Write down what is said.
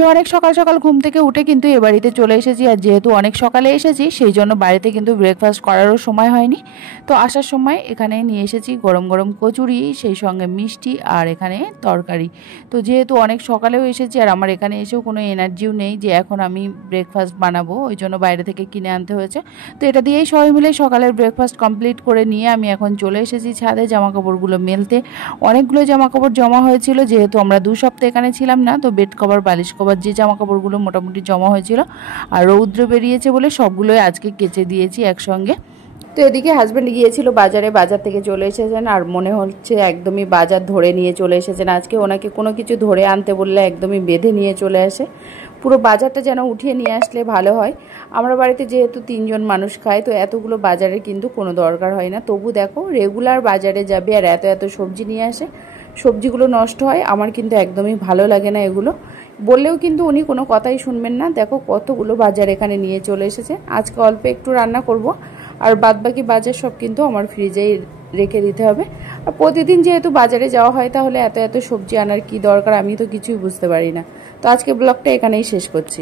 আজকে অনেক সকাল সকাল ঘুম থেকে উঠে কিন্তু এ বাড়িতে চলে এসেছি। আর যেহেতু অনেক সকালে এসেছি সেই জন্য বাড়িতে কিন্তু ব্রেকফাস্ট করারও সময় হয়নি। তো আসার সময় এখানে নিয়ে এসেছি গরম গরম কচুরি, সেই সঙ্গে মিষ্টি আর এখানে তরকারি। তো যেহেতু অনেক সকালেও এসেছি আর আমার এখানে এসেও কোনো এনার্জিও নেই যে এখন আমি ব্রেকফাস্ট বানাবো, ওই জন্য বাইরে থেকে কিনে আনতে হয়েছে। তো এটা দিয়েই সবাই মিলে সকালের ব্রেকফাস্ট কমপ্লিট করে নিয়ে আমি এখন চলে এসেছি ছাদে জামাকাপড়গুলো মেলতে। অনেকগুলো জামাকাপড় জমা হয়েছিল, যেহেতু আমরা 2 সপ্তাহ এখানে ছিলাম না। তো বেড কভার, বালিশ কভার, যে জামাকাপড়গুলো মোটামুটি জমা হয়েছিল আর রৌদ্র বেরিয়েছে বলে সবগুলোই আজকে কেচে দিয়েছি একসঙ্গে। তো এদিকে হাজব্যান্ড গিয়েছিল বাজারে, বাজার থেকে চলে এসেছেন আর মনে হচ্ছে একদমই বাজার ধরে নিয়ে চলে এসেছেন আজকে। ওনাকে কোনো কিছু ধরে আনতে বললে একদমই বেঁধে নিয়ে চলে আসে। পুরো বাজারটা যেন উঠিয়ে নিয়ে আসলে ভালো হয়। আমরা বাড়িতে যেহেতু 3 জন মানুষ খায়, তো এতগুলো বাজারের কিন্তু কোনো দরকার হয় না। তবু দেখো রেগুলার বাজারে যাবে আর এত এত সবজি নিয়ে আসে, সবজিগুলো নষ্ট হয়। আমার কিন্তু একদমই ভালো লাগে না এগুলো। বললেও কিন্তু উনি কোনো কথাই শুনবেন না। দেখো কতগুলো বাজার এখানে নিয়ে চলে এসেছে। আজকে অল্প একটু রান্না করব আর বাদবাকি বাজার সব কিন্তু আমার ফ্রিজেই রেখে দিতে হবে। আর প্রতিদিন যেহেতু বাজারে যাওয়া হয় তাহলে এত এত সবজি আনার কি দরকার, আমি তো কিছুই বুঝতে পারি না। তো আজকে ব্লগটা এখানেই শেষ করছি।